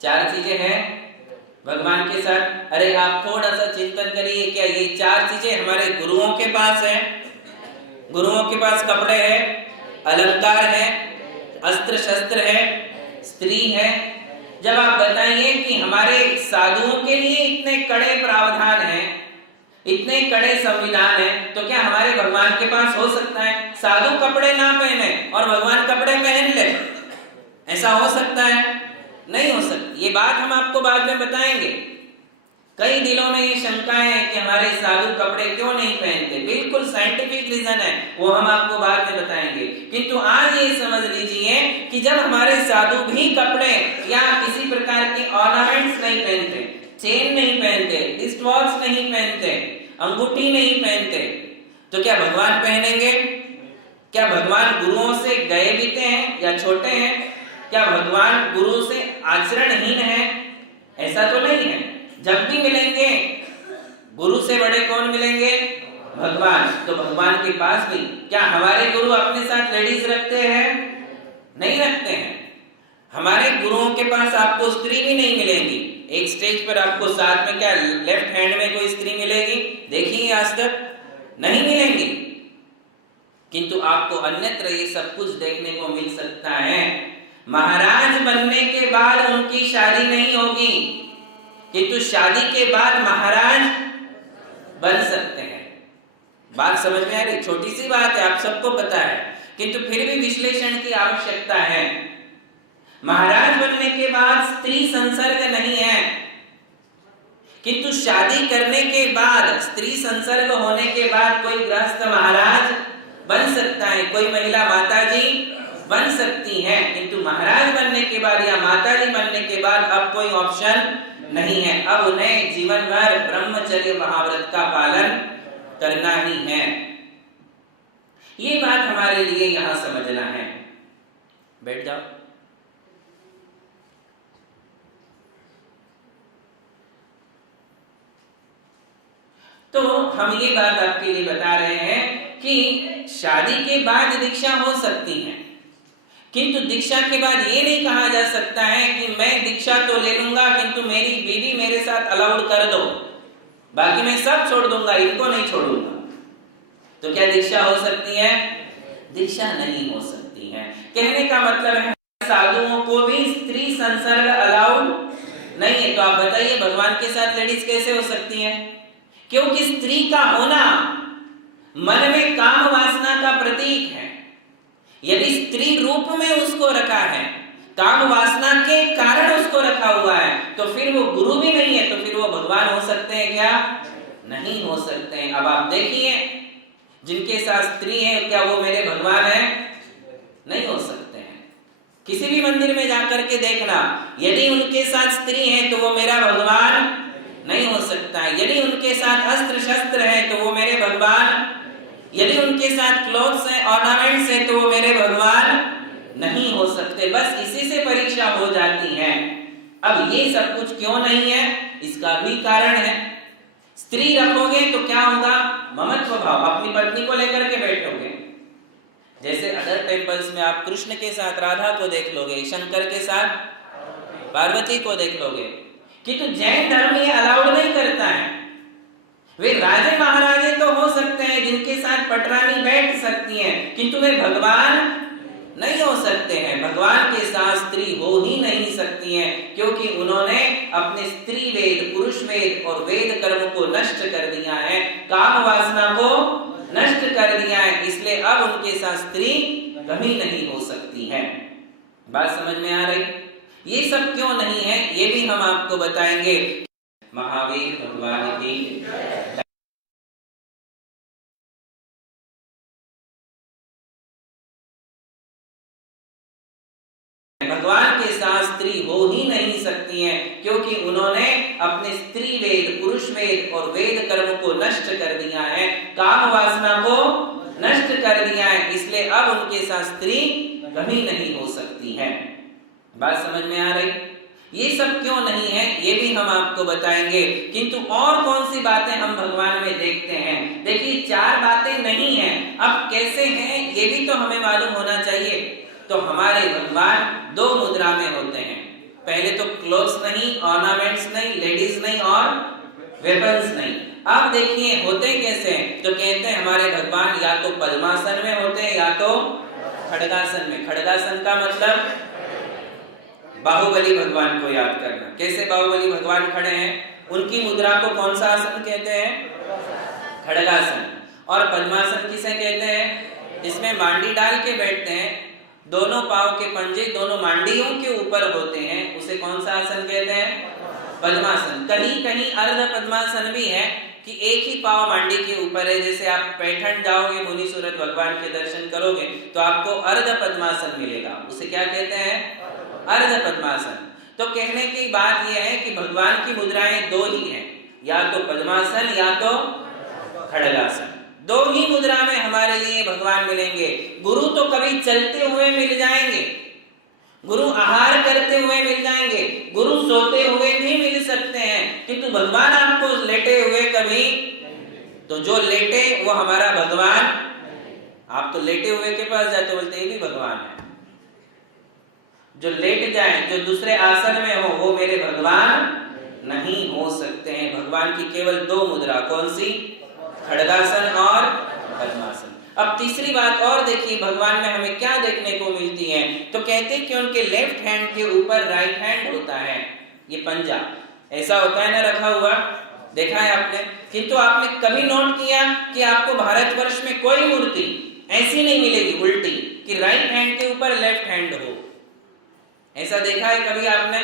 चार चीजें हैं भगवान के साथ। अरे आप थोड़ा सा चिंतन करिए, क्या ये चार चीजें हमारे गुरुओं के पास है? गुरुओं के पास कपड़े हैं, अलंकार है, अस्त्र शस्त्र है, स्त्री है। जब आप बताइए कि हमारे साधुओं के लिए इतने कड़े प्रावधान हैं, इतने कड़े संविधान हैं, तो क्या हमारे भगवान के पास हो सकता है साधु कपड़े ना पहने और भगवान कपड़े पहन ले? ऐसा हो सकता है? नहीं हो सकती। ये बात हम आपको बाद में बताएंगे। कई दिलों में ये शंकाएं है कि हमारे साधु कपड़े क्यों नहीं पहनते। बिल्कुल साइंटिफिक रीजन है, वो हम आपको बाद में बताएंगे। किंतु आज ये समझ लीजिए कि जब हमारे साधु भी कपड़े या किसी प्रकार के ऑर्नामेंट्स नहीं पहनते, चेन नहीं पहनते, रिस्ट वॉच नहीं पहनते, अंगूठी नहीं पहनते, तो क्या भगवान पहनेंगे? क्या भगवान गुरुओं से गए बीते हैं या छोटे हैं? क्या भगवान गुरु से आचरणहीन है? ऐसा तो नहीं है। जब भी मिलेंगे गुरु से बड़े कौन मिलेंगे? भगवान। तो भगवान के पास भी क्या हमारे गुरु अपने साथ लेडीज रखते हैं? नहीं रखते हैं। हमारे गुरुओं के पास आपको स्त्री भी नहीं मिलेगी। एक स्टेज पर आपको साथ में क्या लेफ्ट हैंड में कोई स्त्री मिलेगी? देखिए आज तक नहीं मिलेंगी। किंतु आपको अन्यत्र ये सब कुछ देखने को मिल सकता है। महाराज बनने के बाद उनकी शादी नहीं होगी, किंतु शादी के बाद महाराज बन सकते हैं। बात समझ में आ रही? छोटी सी बात है, आप सबको पता है, किंतु फिर भी विश्लेषण की आवश्यकता है। महाराज बनने के बाद स्त्री संसर्ग नहीं है, किंतु शादी करने के बाद स्त्री संसर्ग होने के बाद कोई गृहस्थ महाराज बन सकता है, कोई महिला माताजी बन सकती है। किंतु महाराज बनने के बाद या माताजी बनने के बाद अब कोई ऑप्शन नहीं है। अब उन्हें जीवन भर ब्रह्मचर्य महाव्रत का पालन करना ही है। ये बात हमारे लिए यहां समझना है। बैठ जाओ। तो हम ये बात आपके लिए बता रहे हैं कि शादी के बाद दीक्षा हो सकती है, किंतु दीक्षा के बाद ये नहीं कहा जा सकता है कि मैं दीक्षा तो ले लूंगा किंतु मेरी बीवी मेरे साथ अलाउड कर दो, बाकी मैं सब छोड़ दूंगा, इनको नहीं छोड़ूंगा। तो क्या दीक्षा हो सकती है? दीक्षा नहीं हो सकती है। कहने का मतलब है साधुओं को भी स्त्री संसर्ग अलाउड नहीं है। तो आप बताइए भगवान के साथ लेडीज कैसे हो सकती है? क्योंकि स्त्री का होना मन में काम वासना का प्रतीक है। यदि स्त्री रूप में उसको रखा है, काम वासना के कारण उसको रखा हुआ है, तो फिर वो गुरु भी नहीं है, तो फिर वो भगवान हो सकते हैं क्या? नहीं हो सकते हैं। अब आप देखिए जिनके साथ स्त्री है, क्या वो मेरे भगवान है? नहीं हो सकते हैं। किसी भी मंदिर में जाकर के देखना, यदि उनके साथ स्त्री है तो वो मेरा भगवान नहीं हो सकता है। यदि उनके साथ अस्त्र शस्त्र है तो वो मेरे भगवान, यदि उनके साथ क्लॉथ्स हैं, ऑर्नामेंट्स हैं, तो वो मेरे भगवान नहीं हो सकते। बस इसी से परीक्षा हो जाती है। अब ये सब कुछ क्यों नहीं है, इसका भी कारण है। स्त्री रखोगे तो क्या होगा? ममत्व भाव, अपनी पत्नी को लेकर के बैठोगे। जैसे अदर टेम्पल्स में आप कृष्ण के साथ राधा को देख लोगे, शंकर के साथ पार्वती को देख लोगे, किंतु जैन धर्म ये अलाउड नहीं करता है। वे राजे महाराजे तो हो सकते हैं जिनके साथ पटरानी बैठ सकती हैं, किंतु वे भगवान नहीं हो सकते हैं। भगवान के साथ स्त्री हो ही नहीं सकती हैं, क्योंकि उन्होंने अपने स्त्री वेद, पुरुष वेद और वेद कर्म को नष्ट कर दिया है, काम वासना को नष्ट कर दिया है। इसलिए अब उनके साथ स्त्री कभी नहीं हो सकती है। बात समझ में आ रही? ये सब क्यों नहीं है ये भी हम आपको बताएंगे। महावीर भगवान की भगवान के साथ स्त्री हो ही नहीं सकती हैं, क्योंकि उन्होंने अपने स्त्री वेद, पुरुष वेद और वेद कर्म को नष्ट कर दिया है, काम वासना को नष्ट कर दिया है। इसलिए अब उनके साथ स्त्री कभी नहीं हो सकती है। बात समझ में आ रही? ये सब क्यों नहीं है ये भी हम आपको बताएंगे। किंतु और कौन सी बातें हम भगवान में देखते हैं? देखिए 4 बातें नहीं है। अब कैसे हैं ये भी तो हमें मालूम होना चाहिए। तो हमारे भगवान 2 मुद्रा में होते हैं। पहले तो क्लोथ्स नहीं, ऑर्नामेंट्स नहीं, लेडीज नहीं और वेपन्स नहीं। अब देखिए होते कैसे हैं, तो कहते हैं हमारे भगवान या तो पद्मासन में होते हैं या तो खड्गासन में। खड्गासन का मतलब बाहुबली भगवान को याद करना। कैसे बाहुबली भगवान खड़े हैं, उनकी मुद्रा को कौन सा आसन कहते हैं, खड्गासन। और पद्मासन किसे कहते हैं, जिसमें मांडी डाल के बैठते हैं, दोनों पांव के पंजे दोनों मांडियों के ऊपर होते हैं, उसे कौन सा आसन कहते हैं, पद्मासन। कहीं कहीं अर्ध पद्मासन भी है कि एक ही पांव मांडी के ऊपर है। जैसे आप पैठण जाओगे, मुनि सूरत भगवान के दर्शन करोगे तो आपको अर्ध पद्मासन मिलेगा, उसे क्या कहते हैं, अर्ध पद्मासन। तो कहने की बात यह है कि भगवान की मुद्राएं दो ही हैं, या तो पद्मासन या तो खड्गासन। दो ही मुद्रा में हमारे लिए भगवान मिलेंगे। गुरु तो कभी चलते हुए मिल जाएंगे, गुरु आहार करते हुए मिल जाएंगे, गुरु सोते हुए भी मिल सकते हैं, किंतु भगवान आपको लेटे हुए कभी, तो जो लेटे वो हमारा भगवान। आप तो लेटे हुए के पास जाते बोलते ये भी भगवान है, जो लेट जाए, जो दूसरे आसन में हो, वो मेरे भगवान नहीं हो सकते हैं। भगवान की केवल दो मुद्रा, कौन सी, खड्गासन और पद्मासन। अब तीसरी बात और देखिए, भगवान में हमें क्या देखने को मिलती है, तो कहते हैं कि उनके लेफ्ट हैंड के ऊपर राइट हैंड होता है, ये पंजा ऐसा होता है ना रखा हुआ, देखा है आपने। किंतु आपने कभी नोट किया कि आपको भारतवर्ष में कोई मूर्ति ऐसी नहीं मिलेगी उल्टी कि राइट हैंड के ऊपर लेफ्ट हैंड हो, ऐसा देखा है कभी आपने,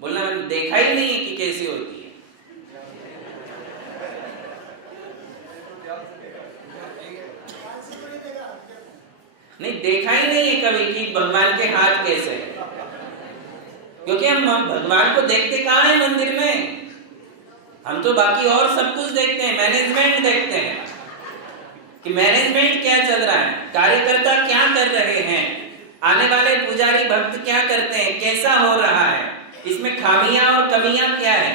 बोलना देखा ही नहीं है कि कैसी होती है। नहीं देखा ही नहीं है कभी कि भगवान के हाथ कैसे है, क्योंकि हम भगवान को देखते कहाँ है मंदिर में, हम तो बाकी और सब कुछ देखते हैं, मैनेजमेंट देखते हैं कि मैनेजमेंट क्या चल रहा है, कार्यकर्ता क्या कर रहे हैं, आने वाले पुजारी भक्त क्या करते हैं, कैसा हो रहा है, इसमें खामियां और कमियां क्या है,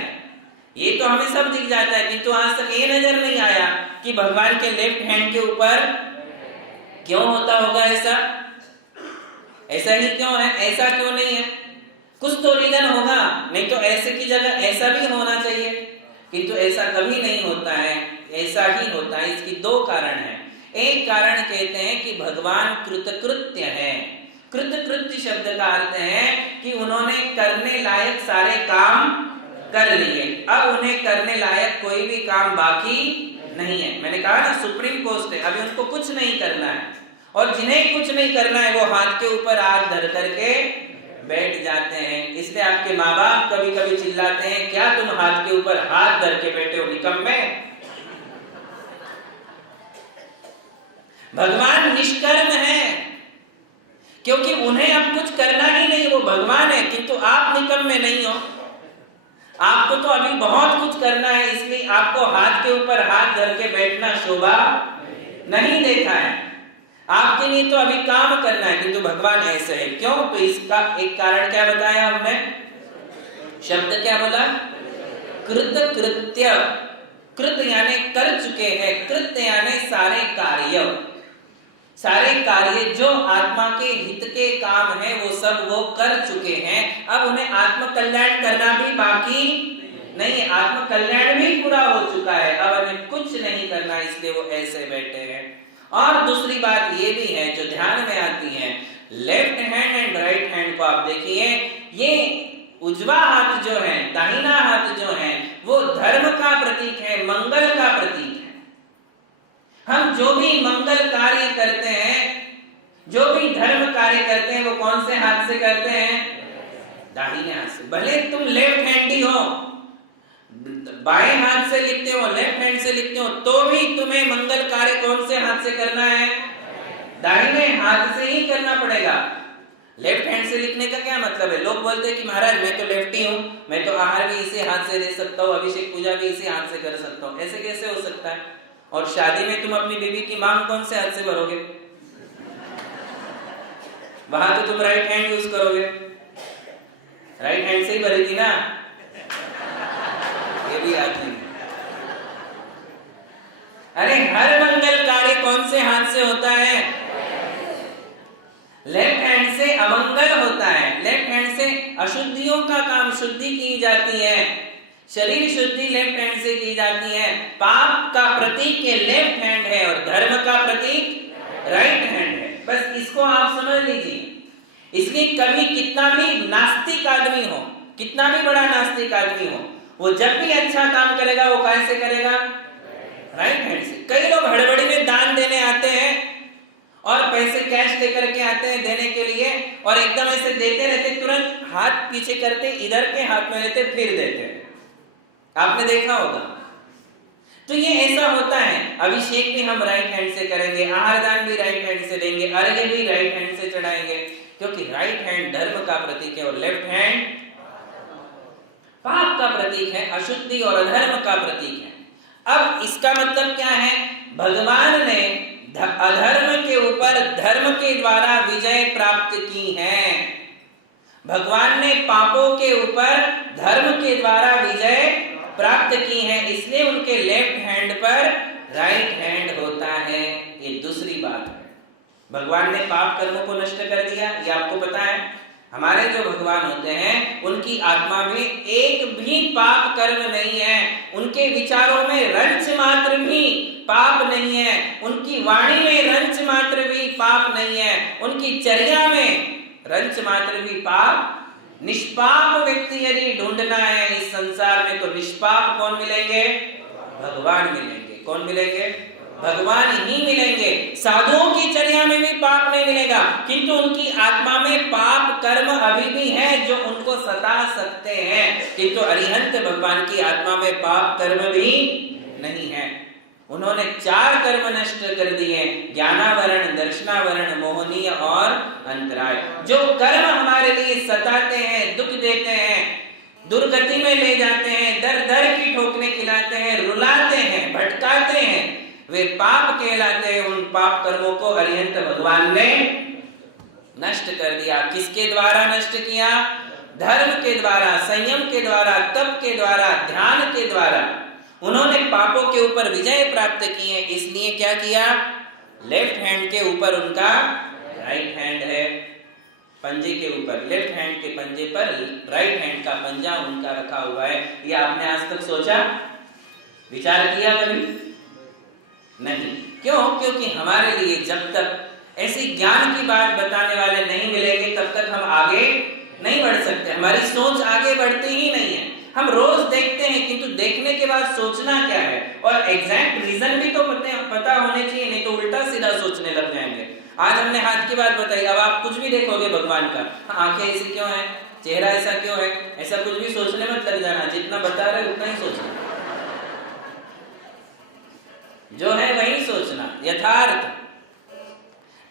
ये तो हमें सब दिख जाता है। किंतु आज तक ये नजर नहीं आया कि भगवान के लेफ्ट हैंड के ऊपर क्यों होता होगा ऐसा, ऐसा ही क्यों है, ऐसा क्यों नहीं है, कुछ तो रीजन होगा, नहीं तो ऐसे की जगह ऐसा भी होना चाहिए, किंतु ऐसा कभी नहीं होता है, ऐसा ही होता है। इसकी दो कारण है। एक कारण कहते हैं कि भगवान कृतकृत्य है। कृतकृत्य शब्द का अर्थ है कि उन्होंने करने लायक सारे काम कर लिए, अब उन्हें करने लायक कोई भी काम बाकी नहीं है। मैंने कहा ना सुप्रीम कोर्ट है, अभी उनको कुछ नहीं करना है, और जिन्हें कुछ नहीं करना है वो हाथ के ऊपर हाथ धर करके बैठ जाते हैं। इसलिए आपके माँ बाप कभी कभी चिल्लाते हैं, क्या तुम हाथ के ऊपर हाथ धर के बैठे हो निकम्मे। भगवान निष्कर्म है, क्योंकि उन्हें अब कुछ करना ही नहीं, वो भगवान है, किंतु आप निकम्मे नहीं हो, आपको तो अभी बहुत कुछ करना है, इसलिए आपको हाथ के ऊपर हाथ धर के बैठना शोभा नहीं देखा है, आपके लिए तो अभी काम करना है, किंतु भगवान ऐसे है। क्यों, तो इसका एक कारण क्या बताया हमने, शब्द क्या बोला, कृत कृत्य। कृत यानी कर चुके हैं, कृत्य यानी सारे कार्य, सारे कार्य जो आत्मा के हित के काम है वो सब वो कर चुके हैं। अब उन्हें आत्म कल्याण करना भी बाकी नहीं है, आत्म कल्याण भी पूरा हो चुका है, अब उन्हें कुछ नहीं करना, इसलिए वो ऐसे बैठे हैं। और दूसरी बात ये भी है जो ध्यान में आती है, left hand and right hand को आप देखिए, ये उजवा हाथ जो है, दाहिना हाथ जो है, वो धर्म का प्रतीक है, मंगल का प्रतीक है। हम जो भी मंगल कार्य करते हैं, जो भी धर्म कार्य करते हैं, वो कौन से हाथ से करते हैं, दाहिने हाथ से। भले तुम लेफ्ट हैंडी हो, बाएं हाथ से लिखते हो, लेफ्ट हैंड से लिखते हो, तो भी तुम्हें मंगल कार्य कौन से हाथ से करना है, दाहिने हाथ से ही करना पड़ेगा। लेफ्ट हैंड से लिखने का क्या मतलब है, लोग बोलते हैं कि महाराज मैं तो लेफ्टी हूं, मैं तो आहार भी इसी हाथ से दे सकता हूं, अभिषेक पूजा भी इसी हाथ से कर सकता हूं, ऐसे कैसे हो सकता है। और शादी में तुम अपनी बीवी की मांग कौन से हाथ से भरोगे, वहां तो तुम राइट हैंड यूज करोगे, राइट हैंड से ही भरी थी ना, ये भी याद नहीं। अरे हर मंगल कार्य कौन से हाथ से होता है, लेफ्ट हैंड से अमंगल होता है, लेफ्ट हैंड से से अशुद्धियों का काम शुद्धि की जाती है, शरीर शुद्धि लेफ्ट हैंड से की जाती है। पाप का प्रतीक ये लेफ्ट हैंड है और धर्म का प्रतीक राइट हैंड है। बस इसको आप समझ लीजिए। इसलिए कभी कितना भी नास्तिक आदमी हो, कितना भी बड़ा नास्तिक आदमी हो, वो जब भी अच्छा काम करेगा वो कैसे करेगा? राइट हैंड से। कई लोग हड़बड़ी में दान देने आते हैं और पैसे कैश लेकर के आते हैं देने के लिए और एकदम ऐसे देते रहते, तुरंत हाथ पीछे करते, इधर के हाथ में लेते फिर देते हैं। आपने देखा होगा। तो ये ऐसा होता है। अभिषेक भी हम राइट हैंड से करेंगे, आहार दान भी राइट हैंड से देंगे, अर्घ्य भी राइट हैंड से चढ़ाएंगे, क्योंकि राइट हैंड धर्म का प्रतीक है और लेफ्ट हैंड पाप का प्रतीक है, अशुद्धि और अधर्म का प्रतीक है। अब इसका मतलब क्या है? भगवान ने अधर्म के ऊपर धर्म के द्वारा विजय प्राप्त की है। भगवान ने पापों के ऊपर धर्म के द्वारा विजय प्राप्त की है, इसलिए उनके लेफ्ट हैंड पर राइट हैंड होता है। ये दूसरी बात है। भगवान ने पाप कर्मों को नष्ट कर दिया, ये आपको पता है। हमारे जो भगवान होते हैं उनकी आत्मा में एक भी पाप कर्म नहीं है, उनके विचारों में रंच मात्र भी पाप नहीं है, उनकी वाणी में रंच मात्र भी पाप नहीं है, उनकी चर्या में रंच मात्र भी पाप। निष्पाप व्यक्ति यदि ढूंढना है इस संसार में तो निष्पाप कौन मिलेंगे? भगवान मिलेंगे। कौन मिलेंगे? भगवान ही मिलेंगे। साधुओं की चर्या में भी पाप नहीं मिलेगा, किंतु उनकी आत्मा में पाप कर्म अभी भी है जो उनको सता सकते हैं, किंतु अरिहंत भगवान की आत्मा में पाप कर्म भी नहीं है। उन्होंने 4 कर्म नष्ट कर दिए, ज्ञानावरण, दर्शनावरण, मोहनीय और अंतराय। जो कर्म हमारे लिए सताते हैं, दुख देते हैं, दुर्गति में ले जाते हैं, दर दर की ठोकरें खिलाते हैं, रुलाते हैं, भटकाते हैं, वे पाप कहलाते हैं। उन पाप कर्मों को अरिहंत भगवान ने नष्ट कर दिया। किसके द्वारा नष्ट किया? धर्म के द्वारा, संयम के द्वारा, तप के द्वारा, ध्यान के द्वारा उन्होंने पापों के ऊपर विजय प्राप्त की है। इसलिए क्या किया? लेफ्ट हैंड के ऊपर उनका राइट हैंड है, पंजे के ऊपर, लेफ्ट हैंड के पंजे पर राइट हैंड का पंजा उनका रखा हुआ है। ये आपने आज तक सोचा, विचार किया कभी? नहीं। क्यों? क्योंकि हमारे लिए जब तक ऐसी ज्ञान की बात बताने वाले नहीं मिलेंगे तब तक हम आगे नहीं बढ़ सकते। हमारी सोच आगे बढ़ती ही नहीं है। हम रोज देखते हैं, किंतु देखने के बाद सोचना क्या है और एग्जैक्ट रीजन भी तो पता होने चाहिए, नहीं तो उल्टा सीधा सोचने लग जाएंगे। आज हमने हाथ की बात बताई, अब आप कुछ भी देखोगे भगवान का, आंखें ऐसी क्यों है, चेहरा ऐसा क्यों है, ऐसा कुछ भी सोचने मत लग जाना। जितना बता रहे उतना ही सोचना, जो है वही सोचना, यथार्थ।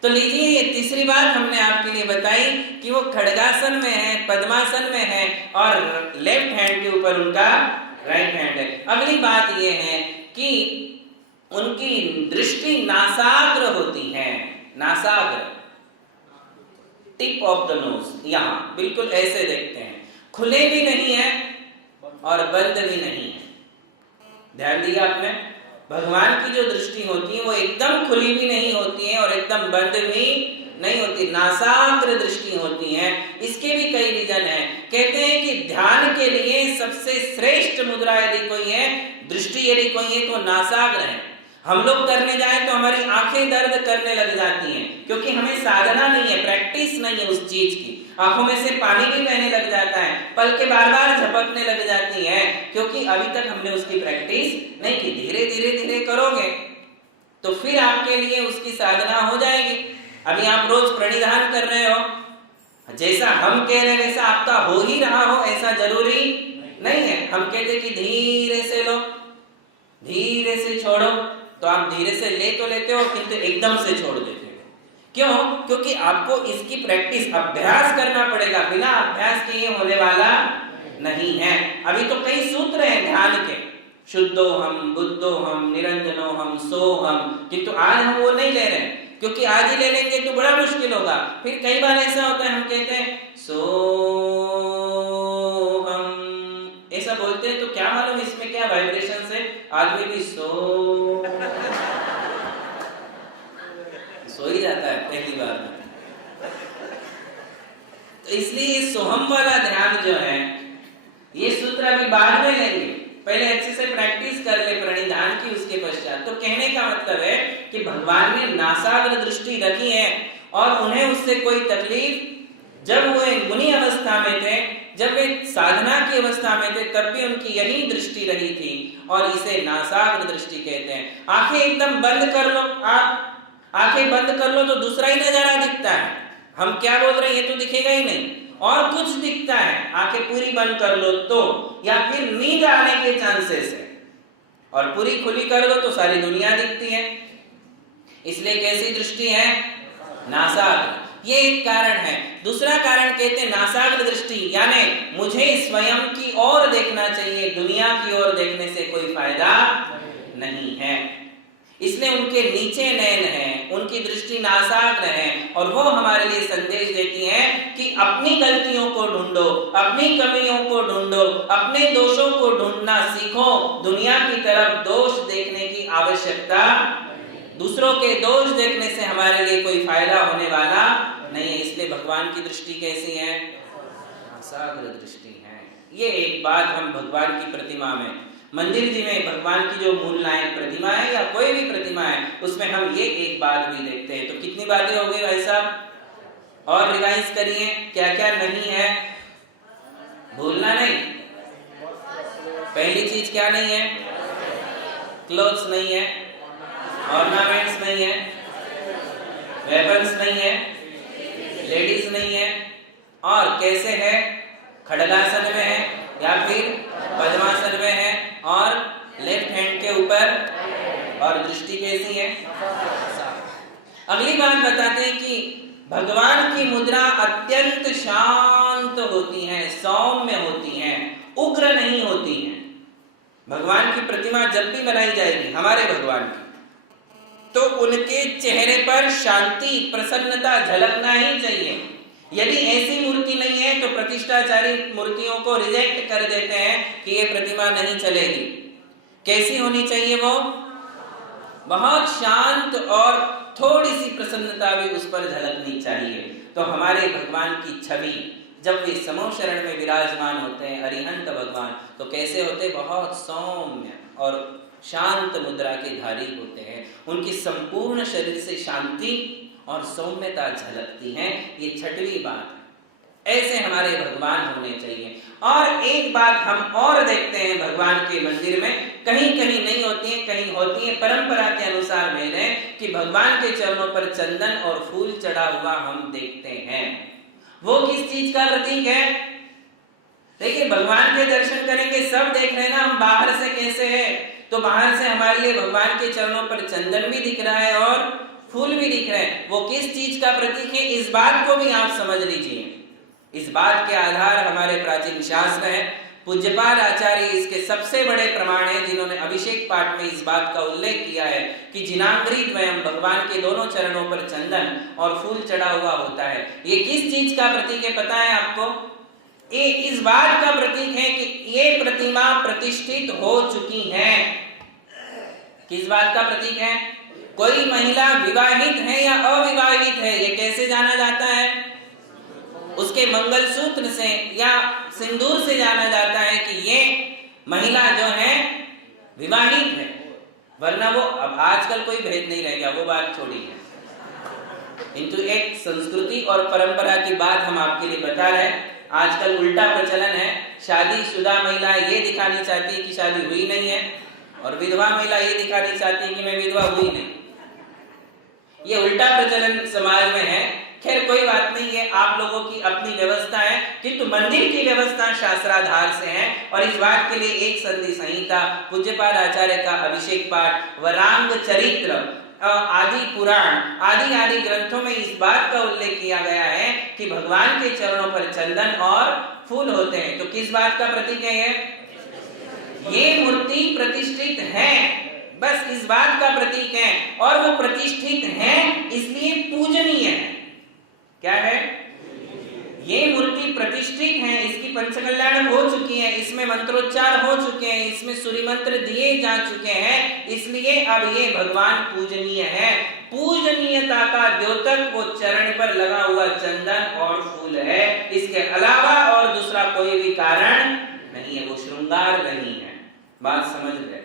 तो लीजिए, ये तीसरी बात हमने आपके लिए बताई कि वो खड्गासन में है, पद्मासन में है और लेफ्ट हैंड के ऊपर उनका राइट हैंड है। अगली बात ये है कि उनकी दृष्टि नासाग्र होती है। नासाग्र, टिप ऑफ द नोज, यहाँ बिल्कुल ऐसे देखते हैं, खुले भी नहीं है और बंद भी नहीं है। ध्यान दिया आपने? भगवान की जो दृष्टि होती है वो एकदम खुली भी नहीं होती है और एकदम बंद भी नहीं होती, नासाग्र दृष्टि होती है। इसके भी कई रीजन है। कहते हैं कि ध्यान के लिए सबसे श्रेष्ठ मुद्रा यदि कोई है, दृष्टि यदि कोई है तो नासाग्र है। हम लोग करने जाए तो हमारी आंखें दर्द करने लग जाती हैं, क्योंकि हमें साधना नहीं है, प्रैक्टिस नहीं है उस चीज की। आंखों में से पानी भी बहने लग जाता है, पलकें बार बार झपकने लग जाती हैं, क्योंकि अभी तक हमने उसकी प्रैक्टिस नहीं की। धीरे धीरे धीरे करोगे तो फिर आपके लिए उसकी साधना हो जाएगी। अभी आप रोज प्रणिधान कर रहे हो, जैसा हम कह रहे वैसा आपका हो ही रहा हो ऐसा जरूरी नहीं है। हम कहते कि धीरे से लो, धीरे से छोड़ो, तो आप धीरे से ले तो लेते हो किंतु एकदम से छोड़ देते हो। क्यों? क्योंकि आपको इसकी प्रैक्टिस, अभ्यास करना पड़ेगा। बिना अभ्यास के ये होने वाला नहीं है। अभी तो कई सूत्र हैं ध्यान के, शुद्धोहम, बुद्धोहम, निरंजनोहम, सोहम, किंतु आज हम वो नहीं ले रहे हैं, क्योंकि आज ही ले लेंगे तो बड़ा मुश्किल होगा। फिर कई बार ऐसा होता है, हम कहते हैं सोहम, ऐसा बोलते हैं तो क्या मालूम इसमें क्या वाइब्रेशन से आदमी भी सो ही जाता है पहली बार में। तो इसलिए सोहम वाला ध्यान जो है, ये सूत्र अभी बाद में लेंगे, पहले अच्छे से प्रैक्टिस कर ले प्रणिधान की, उसके पश्चात। तो कहने का मतलब है कि भगवान ने नासाग्र दृष्टि रखी है और उन्हें उससे कोई तकलीफ, जब वो मुनि अवस्था में थे, जब वे साधना की अवस्था में थे, तब भी उनकी यही दृष्टि रही थी और इसे नासाग्र दृष्टि कहते हैं। आंखें एकदम बंद कर लो, आप आंखें बंद कर लो तो दूसरा ही नजारा दिखता है, हम क्या बोल रहे हैं ये तो दिखेगा ही नहीं, और कुछ दिखता है। आंखें पूरी बंद कर लो तो, या फिर नींद आने के चांसेस है, और पूरी खुली कर लो तो सारी दुनिया दिखती है। इसलिए कैसी दृष्टि है? नासाग्र। ये एक कारण है। दूसरा कारण कहते हैं नासाग्र दृष्टि, यानी मुझे स्वयं की ओर देखना चाहिए, दुनिया की ओर देखने से कोई फायदा नहीं है। इसलिए उनके नीचे नयन है, उनकी दृष्टि नासाग्र है, और वो हमारे लिए संदेश देती है कि अपनी गलतियों को ढूंढो, अपनी कमियों को ढूंढो, अपने दोषों को ढूंढना सीखो। दुनिया की तरफ दोष देखने की आवश्यकता, दूसरों के दोष देखने से हमारे लिए कोई फायदा होने वाला नहीं है। इसलिए भगवान की दृष्टि कैसी है? नासाग्र दृष्टि है। ये एक बात हम भगवान की प्रतिमा में, मंदिर जी में भगवान की जो मूल नायक प्रतिमा है या कोई भी प्रतिमा है, उसमें हम ये एक बात भी देखते हैं। तो कितनी बातें हो गई भाई साहब? और रिवाइज करिए, क्या क्या नहीं है, भूलना नहीं। पहली चीज क्या नहीं है? क्लोथ्स नहीं है, ऑर्नामेंट्स नहीं है, वेपन्स नहीं है, लेडीज नहीं है, और कैसे है? खड़गासन में है या फिर पद्मासन में है, और लेफ्ट हैंड के ऊपर, और दृष्टि कैसी है? अगली बात बताते हैं कि भगवान की मुद्रा अत्यंत शांत होती है, सौम्य होती है, उग्र नहीं होती है। भगवान की प्रतिमा जब भी बनाई जाएगी, हमारे भगवान की, तो उनके चेहरे पर शांति, प्रसन्नता झलकना ही चाहिए। यदि ऐसी मूर्ति नहीं है तो प्रतिष्ठाचारी मूर्तियों को रिजेक्ट कर देते हैं कि ये प्रतिमा नहीं चलेगी। कैसी होनी चाहिए वो? बहुत शांत, और थोड़ी सी प्रसन्नता भी उस पर झलकनी चाहिए। तो हमारे भगवान की छवि जब वे समूह शरण में विराजमान होते हैं, अरिहंत भगवान, तो कैसे होते? बहुत सौम्य और शांत मुद्रा के धारी होते हैं। उनकी संपूर्ण शरीर से शांति और सौम्यता झलकती है। ये छठवीं बात है। ऐसे हमारे भगवान होने चाहिए। और एक बात हम और देखते हैं भगवान के मंदिर में, कहीं कहीं नहीं होती है, कहीं होती है। परंपरा के अनुसार मैंने कि भगवान के चरणों पर चंदन और फूल चढ़ा हुआ हम देखते हैं। वो किस चीज का प्रतीक है? देखिए, भगवान के दर्शन करेंगे, सब देख रहे हैं ना हम बाहर से कैसे है, तो बाहर से हमारे लिए भगवान के चरणों पर चंदन भी दिख रहा है और फूल भी दिख रहे हैं। वो किस चीज का प्रतीक है, इस बात को भी आप समझ लीजिए। इस बात के आधार हमारे प्राचीन शास्त्र हैं। पूज्यपाद आचार्य इसके सबसे बड़े प्रमाण हैं, जिन्होंने अभिषेक पाठ में इस बात का उल्लेख किया है कि जिनांग्री द्वयम, भगवान के दोनों चरणों पर चंदन और फूल चढ़ा हुआ होता है। ये किस चीज का प्रतीक है पता है आपको? ये इस बात का प्रतीक है कि ये प्रतिमा प्रतिष्ठित हो चुकी है। किस बात का प्रतीक है? कोई महिला विवाहित है या अविवाहित है, ये कैसे जाना जाता है? उसके मंगलसूत्र से या सिंदूर से जाना जाता है कि ये महिला जो है विवाहित है। वरना वो, अब आजकल कोई भेद नहीं रह गया, वो बात छोड़ी है, किंतु एक संस्कृति और परंपरा की बात हम आपके लिए बता रहे हैं। आजकल उल्टा प्रचलन है, शादीशुदा महिला ये दिखानी चाहती है कि शादी हुई नहीं है, और विधवा महिला ये दिखानी चाहती है कि मैं विधवा हुई नहीं। ये उल्टा प्रचलन समाज में है। खैर कोई बात नहीं है, आप लोगों की अपनी व्यवस्था है, किंतु मंदिर की व्यवस्था शास्त्राधार से है। और इस बात के लिए एक संधि संहिता, पूज्यपाद आचार्य का अभिषेक पाठ, वरांग चरित्र, आदि पुराण, आदि ग्रंथों में इस बात का उल्लेख किया गया है कि भगवान के चरणों पर चंदन और फूल होते हैं। तो किस बात का प्रतीक है ये मूर्ति प्रतिष्ठित है, बस इस बात का प्रतीक है। और वो प्रतिष्ठित है इसलिए पूजनीय है। क्या है? ये मूर्ति प्रतिष्ठित है, इसकी पंचकल्याण हो चुकी है, इसमें मंत्रोच्चार हो चुके हैं, इसमें सूर्य मंत्र दिए जा चुके हैं, इसलिए अब ये भगवान पूजनीय है। पूजनीयता का द्योतक वो चरण पर लगा हुआ चंदन और फूल है, इसके अलावा और दूसरा कोई भी कारण नहीं है, वो श्रृंगार नहीं है। बात समझ गए?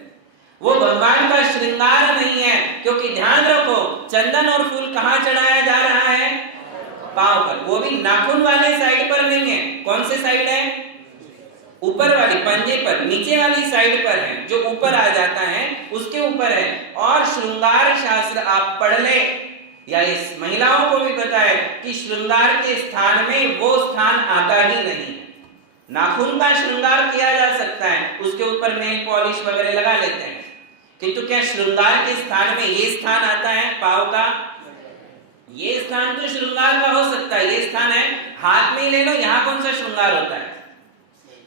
वो भगवान का श्रृंगार नहीं है, क्योंकि ध्यान रखो चंदन और फूल कहां चढ़ाया जा रहा है? पांव पर, वो भी नाखून वाले साइड पर नहीं है। कौन से साइड है? ऊपर वाली, पंजे पर, नीचे वाली साइड पर है, जो ऊपर आ जाता है उसके ऊपर है। और श्रृंगार शास्त्र आप पढ़ ले, या इस महिलाओं को भी बताए कि श्रृंगार के स्थान में वो स्थान आता ही नहीं। नाखून का श्रृंगार किया जा सकता है, उसके ऊपर नेल पॉलिश वगैरह लगा लेते हैं, किंतु क्या श्रृंगार के स्थान में ये स्थान आता है पांव का? ये स्थान तो श्रृंगार का हो सकता है, ये स्थान है, हाथ में ले लो, यहां कौन सा श्रृंगार होता है?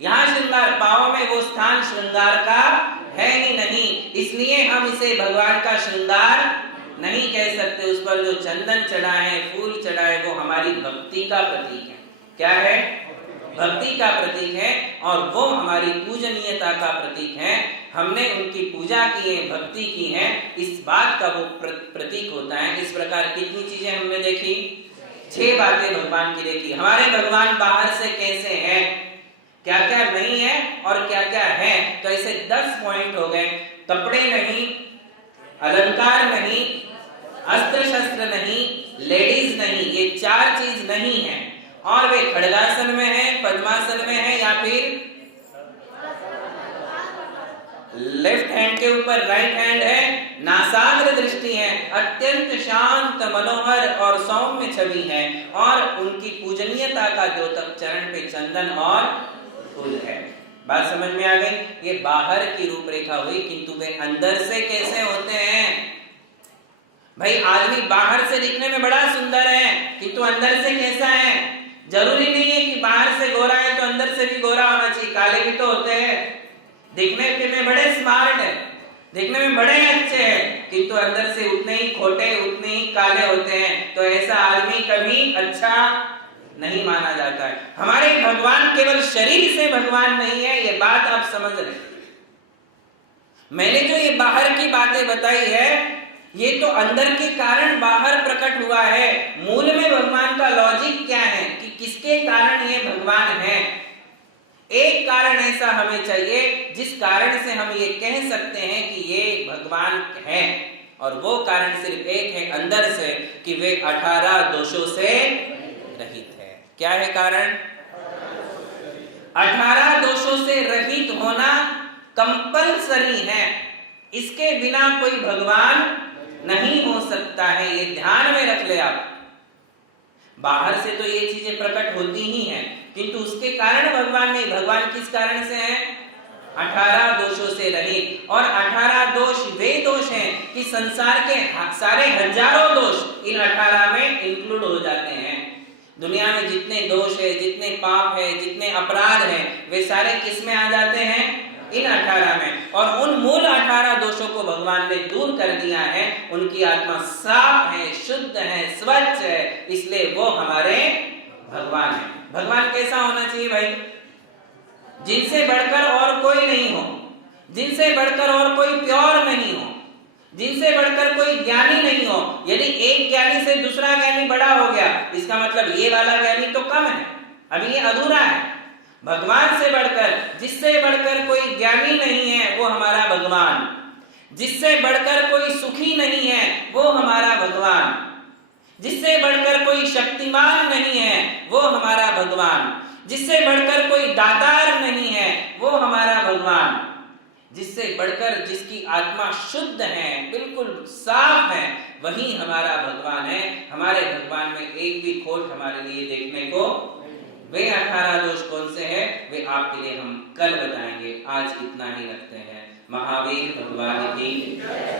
यहां श्रृंगार, पांव में वो स्थान श्रृंगार का है ही नहीं, इसलिए हम इसे भगवान का श्रृंगार नहीं कह सकते। उस पर जो चंदन चढ़ा है, फूल चढ़ा है, वो हमारी भक्ति का प्रतीक है। क्या है? भक्ति का प्रतीक है, और वो हमारी पूजनीयता का प्रतीक है। हमने उनकी पूजा की है, भक्ति की है, इस बात का वो प्रतीक होता है। इस प्रकार कितनी चीजें हमने देखी? 6 बातें भगवान की देखी। हमारे भगवान बाहर से कैसे हैं, क्या क्या नहीं है और क्या क्या है, तो ऐसे 10 पॉइंट हो गए। कपड़े नहीं, अलंकार नहीं, अस्त्र शस्त्र नहीं, लेडीज नहीं, ये 4 चीज नहीं है। और वे खड्गासन में है, पद्मासन में है, या फिर लेफ्ट हैंड के ऊपर राइट हैंड है, नासाग्र दृष्टि है, अत्यंत शांत, मनोहर और सौम्य छवि है, और उनकी पूजनीयता का द्योतक चरण पे चंदन और फूल है। बात समझ में आ गई? ये बाहर की रूपरेखा हुई, किंतु वे अंदर से कैसे होते हैं? भाई आदमी बाहर से दिखने में बड़ा सुंदर है, किंतु अंदर से कैसा है? जरूरी नहीं है कि बाहर से गोरा है तो अंदर से भी गोरा होना चाहिए। काले भी तो होते हैं, दिखने में बड़े स्मार्ट है, दिखने में बड़े अच्छे हैं, किंतु अंदर से उतने ही खोटे, उतने ही काले होते हैं। तो ऐसा आदमी कभी अच्छा नहीं माना जाता है। हमारे भगवान केवल शरीर से भगवान नहीं है, ये बात आप समझ रहे। मैंने जो ये बाहर की बातें बताई है, ये तो अंदर के कारण बाहर प्रकट हुआ है। मूल में भगवान का लॉजिक क्या है कि किसके कारण ये भगवान है? एक कारण ऐसा हमें चाहिए जिस कारण से हम ये कह सकते हैं कि ये भगवान है, और वो कारण सिर्फ एक है अंदर से, कि वे 18 दोषों से रहित है। क्या है कारण? 18 दोषों से रहित होना कंपलसरी है, इसके बिना कोई भगवान नहीं हो सकता है। ये ध्यान में रख ले आप। बाहर से तो ये चीजें प्रकट होती ही हैं, किंतु उसके कारण भगवान नहीं। भगवान किस कारण से है? 18 दोषों से रहित। और 18 दोष वे दोष हैं कि संसार के सारे हजारों दोष इन 18 में इंक्लूड हो जाते हैं। दुनिया में जितने दोष है, जितने पाप है, जितने अपराध हैं, वे सारे किस में आ जाते हैं? इन 18 में। और उन मूल 18 दोषों को भगवान ने दूर कर दिया है। उनकी आत्मा साफ है, शुद्ध है, स्वच्छ है, इसलिए वो हमारे भगवान है। भगवान कैसा होना चाहिए भाई? जिनसे बढ़कर और कोई नहीं हो, जिनसे बढ़कर और कोई प्योर नहीं हो, जिनसे बढ़कर कोई ज्ञानी नहीं हो। यदि एक ज्ञानी से दूसरा ज्ञानी बड़ा हो गया, इसका मतलब ये वाला ज्ञानी तो कम है, अभी ये अधूरा है। भगवान से बढ़कर, जिससे बढ़कर कोई ज्ञानी नहीं है, वो हमारा भगवान। जिससे बढ़कर कोई सुखी नहीं है, वो हमारा भगवान। जिससे बढ़कर कोई शक्तिमान नहीं है, वो हमारा भगवान। जिससे बढ़कर कोई दातार नहीं है, वो हमारा भगवान। जिससे बढ़कर जिसकी आत्मा शुद्ध है, बिल्कुल साफ है, वही हमारा भगवान है। हमारे भगवान में एक भी खोट हमारे लिए देखने को। वे 18 दोष कौन से हैं, वे आपके लिए हम कल बताएंगे। आज इतना ही रखते हैं। महावीर भगवान की।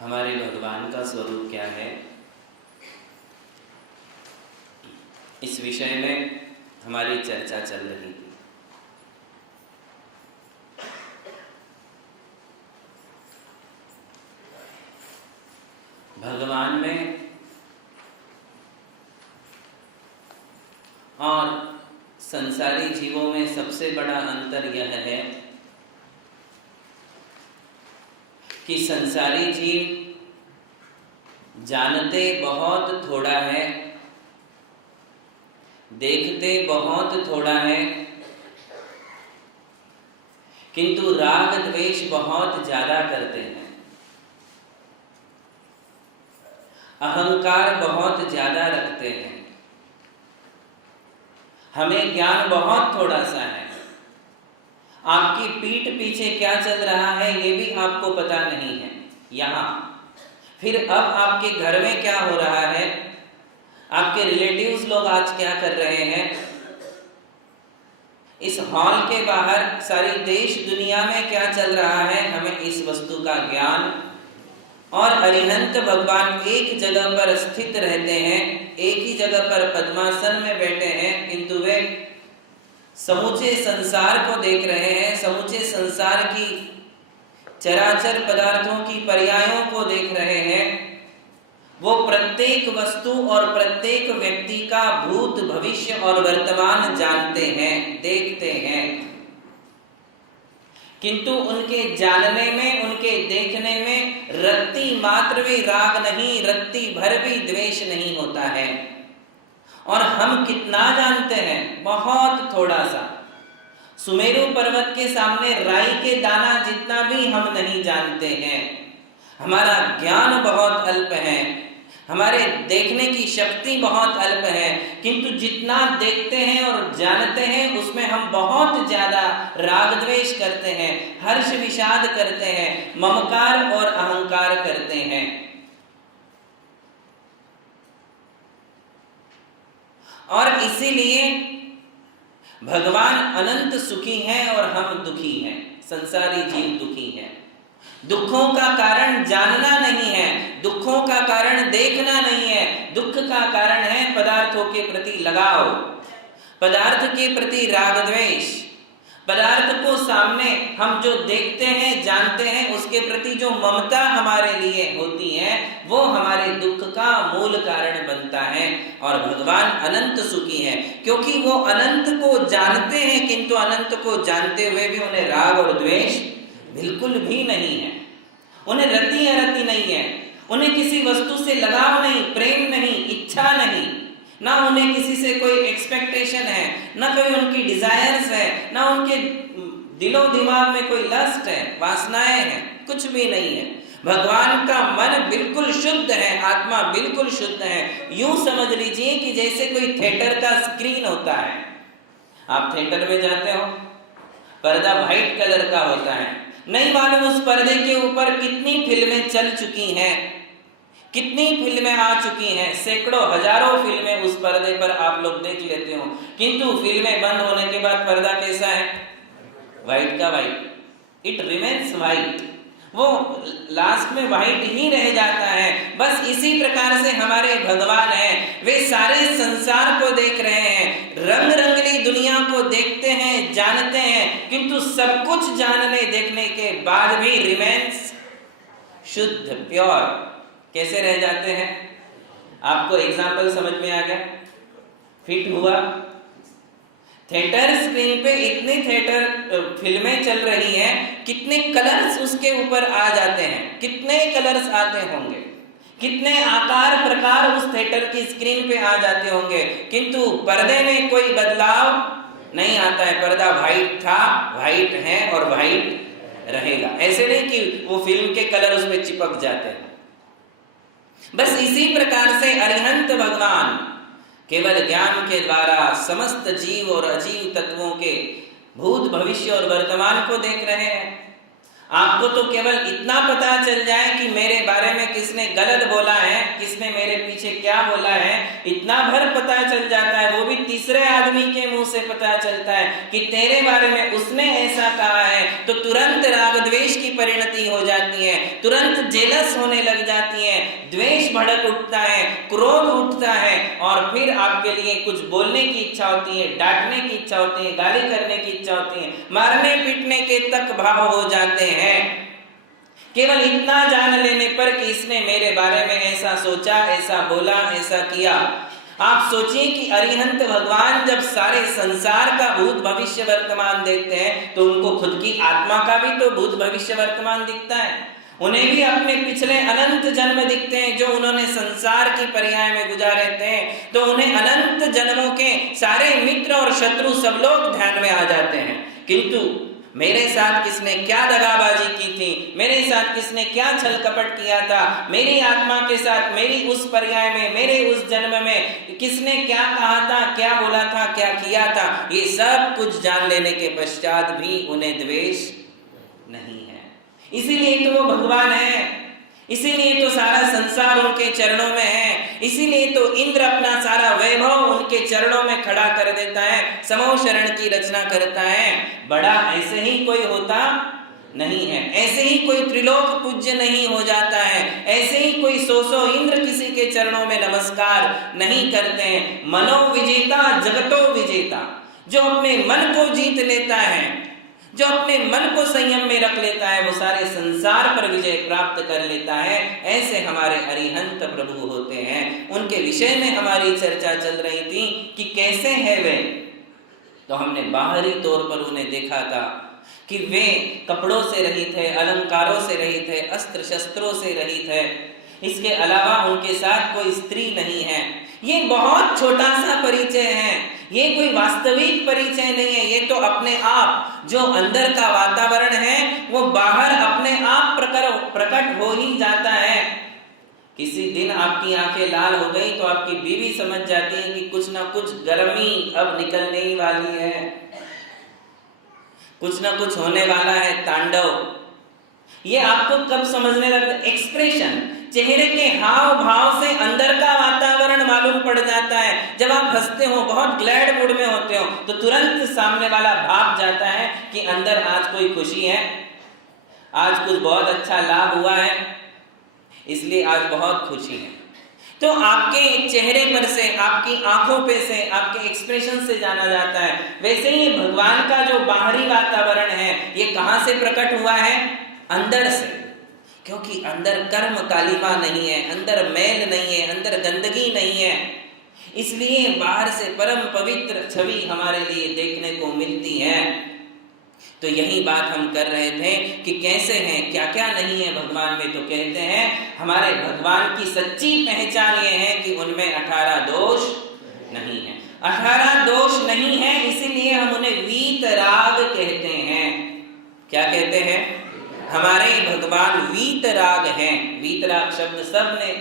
हमारे भगवान का स्वरूप क्या है, इस विषय में हमारी चर्चा चल रही थी। और संसारी जीवों में सबसे बड़ा अंतर यह है कि संसारी जीव जानते बहुत थोड़ा है, देखते बहुत थोड़ा है, किंतु राग द्वेष बहुत ज्यादा करते हैं, अहंकार बहुत ज्यादा रखते हैं। हमें ज्ञान बहुत थोड़ा सा है। आपकी पीठ पीछे क्या चल रहा है ये भी आपको पता नहीं है यहाँ। फिर अब आपके घर में क्या हो रहा है, आपके रिलेटिव्स लोग आज क्या कर रहे हैं, इस हॉल के बाहर सारी देश दुनिया में क्या चल रहा है, हमें इस वस्तु का ज्ञान। और अरिहंत भगवान एक जगह पर स्थित रहते हैं, एक ही जगह पर पद्मासन में बैठे हैं, किंतु वे समूचे संसार को देख रहे हैं, समूचे संसार की चराचर पदार्थों की पर्यायों को देख रहे हैं। वो प्रत्येक वस्तु और प्रत्येक व्यक्ति का भूत भविष्य और वर्तमान जानते हैं, देखते हैं, किंतु उनके जानने में, उनके देखने में रत्ती मात्र भी राग नहीं, रत्ती भर भी द्वेष नहीं होता है। और हम कितना जानते हैं, बहुत थोड़ा सा। सुमेरु पर्वत के सामने राई के दाना जितना भी हम नहीं जानते हैं। हमारा ज्ञान बहुत अल्प है, हमारे देखने की शक्ति बहुत अल्प है, किंतु जितना देखते हैं और जानते हैं उसमें हम बहुत ज्यादा राग द्वेष करते हैं, हर्ष विषाद करते हैं, ममकार और अहंकार करते हैं। और इसीलिए भगवान अनंत सुखी हैं और हम दुखी हैं, संसारी जीव दुखी हैं। दुखों का कारण जानना नहीं है, दुखों का कारण देखना नहीं है, दुख का कारण है पदार्थों के प्रति लगाव, पदार्थ के प्रति राग द्वेष। पदार्थ को सामने हम जो देखते हैं, जानते हैं, उसके प्रति जो ममता हमारे लिए होती है वो हमारे दुख का मूल कारण बनता है। और भगवान अनंत सुखी है क्योंकि वो अनंत को जानते हैं, किंतु अनंत को जानते हुए भी उन्हें राग और द्वेष बिल्कुल भी नहीं है। उन्हें रति अरति नहीं है, उन्हें किसी वस्तु से लगाव नहीं, प्रेम नहीं, इच्छा नहीं, ना उन्हें किसी से कोई एक्सपेक्टेशन है, ना कोई उनकी डिजायर्स है, ना उनके दिलो दिमाग में कोई लस्ट है, वासनाएं हैं, कुछ भी नहीं है। भगवान का मन बिल्कुल शुद्ध है, आत्मा बिल्कुल शुद्ध है। यूं समझ लीजिए कि जैसे कोई थिएटर का स्क्रीन होता है। आप थिएटर में जाते हो, पर्दा व्हाइट कलर का होता है, नहीं मालूम उस पर्दे के ऊपर कितनी फिल्में चल चुकी हैं, कितनी फिल्में आ चुकी हैं, सैकड़ों हजारों फिल्में उस पर्दे पर आप लोग देख लेते हो, किंतु फिल्में बंद होने के बाद पर्दा कैसा है, व्हाइट का व्हाइट, इट रिमेन्स व्हाइट, वो लास्ट में व्हाइट ही रह जाता है। बस इसी प्रकार से हमारे भगवान हैं, वे सारे संसार को देख रहे हैं, रंग रंगली दुनिया को देखते हैं, जानते हैं, किंतु सब कुछ जानने देखने के बाद भी रिमेन्स शुद्ध, प्योर। कैसे रह जाते हैं? आपको एग्जाम्पल समझ में आ गया, फिट हुआ? थिएटर स्क्रीन पे इतनी थिएटर फिल्में चल रही हैं, कितने कलर्स उसके ऊपर आ जाते हैं, कितने कलर्स आते होंगे, कितने आकार प्रकार उस थिएटर की स्क्रीन पे आ जाते होंगे, किंतु पर्दे में कोई बदलाव नहीं आता है। पर्दा व्हाइट था, व्हाइट है और व्हाइट रहेगा। ऐसे नहीं कि वो फिल्म के कलर उसमें चिपक जाते हैं। बस इसी प्रकार से अरिहंत भगवान केवल ज्ञान के द्वारा समस्त जीव और अजीव तत्वों के भूत भविष्य और वर्तमान को देख रहे हैं। आपको तो केवल इतना पता चल जाए कि मेरे बारे में किसने गलत बोला है, किसने मेरे पीछे क्या बोला है, इतना भर पता चल जाता है। वो भी तीसरे आदमी के मुंह से पता चलता है कि तेरे बारे में उसने ऐसा कहा है, तो तुरंत राग द्वेष की परिणति हो जाती है, तुरंत जेलस होने लग जाती है, द्वेष भड़क उठता है, क्रोध उठता है, और फिर आपके लिए कुछ बोलने की इच्छा होती है, डांटने की इच्छा होती है, गाली करने की इच्छा होती है, मारने पीटने के तक भाव हो जाते हैं। केवल इतना जान लेने पर कि इसने मेरे बारे में ऐसा सोचा, ऐसा बोला, ऐसा किया। आप सोचिए कि अरिहंत भगवान जब सारे संसार का भूत भविष्य वर्तमान देखते हैं तो उनको खुद की आत्मा का भी तो भूत भविष्य वर्तमान दिखता है। उन्हें भी अपने पिछले अनंत जन्म दिखते हैं जो उन्होंने संसार की पर्याय में गुजारे थे। तो उन्हें अनंत जन्मों के सारे मित्र और शत्रु सब लोग ध्यान में आ जाते हैं। किंतु मेरे साथ किसने क्या दगाबाजी की थी, मेरे साथ किसने क्या छल कपट किया था, मेरी आत्मा के साथ मेरी उस पर्याय में, मेरे उस जन्म में किसने क्या कहा था, क्या बोला था, क्या किया था, ये सब कुछ जान लेने के पश्चात भी उन्हें द्वेष नहीं है। इसीलिए तो वो भगवान है, इसीलिए तो सारा संसार उनके चरणों में है, इसीलिए तो इंद्र अपना सारा वैभव उनके चरणों में खड़ा कर देता है, समूह शरण की रचना करता है। बड़ा ऐसे ही कोई होता नहीं है, ऐसे ही कोई त्रिलोक पूज्य नहीं हो जाता है, ऐसे ही कोई सौ इंद्र किसी के चरणों में नमस्कार नहीं करते हैं। मनो विजेता जगतो विजेता, जो अपने मन को जीत लेता है, जो अपने मन को संयम में रख लेता है, वो सारे संसार पर विजय प्राप्त कर लेता है। ऐसे हमारे अरिहंत प्रभु होते हैं। उनके विषय में हमारी चर्चा चल रही थी कि कैसे है वे। तो हमने बाहरी तौर पर उन्हें देखा था कि वे कपड़ों से रहित है, अलंकारों से रहित है, अस्त्र शस्त्रों से रहित है, इसके अलावा उनके साथ कोई स्त्री नहीं है। ये बहुत छोटा सा परिचय है, ये कोई वास्तविक परिचय नहीं है। ये तो अपने आप जो अंदर का वातावरण है वो बाहर अपने आप प्रकट हो ही जाता है। किसी दिन आपकी आंखें लाल हो गई तो आपकी बीवी समझ जाती है कि कुछ ना कुछ गर्मी अब निकलने ही वाली है, कुछ ना कुछ होने वाला है तांडव। ये आपको कब समझने लगता है? एक्सप्रेशन, चेहरे के हाव भाव से अंदर का वातावरण मालूम पड़ जाता है। जब आप हंसते हो, बहुत ग्लैड मूड में होते हो, तो तुरंत सामने वाला भाप जाता है कि अंदर आज कोई खुशी है, आज कुछ बहुत अच्छा लाभ हुआ है, इसलिए आज बहुत खुशी है। तो आपके चेहरे पर से, आपकी आंखों पे से, आपके एक्सप्रेशन से जाना जाता है। वैसे ही भगवान का जो बाहरी वातावरण है ये कहां से प्रकट हुआ है? अंदर से। क्योंकि अंदर कर्म कालिमा नहीं है, अंदर मैल नहीं है, अंदर गंदगी नहीं है, इसलिए बाहर से परम पवित्र छवि हमारे लिए देखने को मिलती है। तो यही बात हम कर रहे थे कि कैसे हैं, क्या क्या नहीं है भगवान में। तो कहते हैं हमारे भगवान की सच्ची पहचान ये है कि उनमें 18 दोष नहीं है। 18 दोष नहीं है, इसीलिए हम उन्हें वीतराग कहते हैं। क्या कहते हैं? हमारे भगवान वीतराग हैं। वीतराग शब्द सबने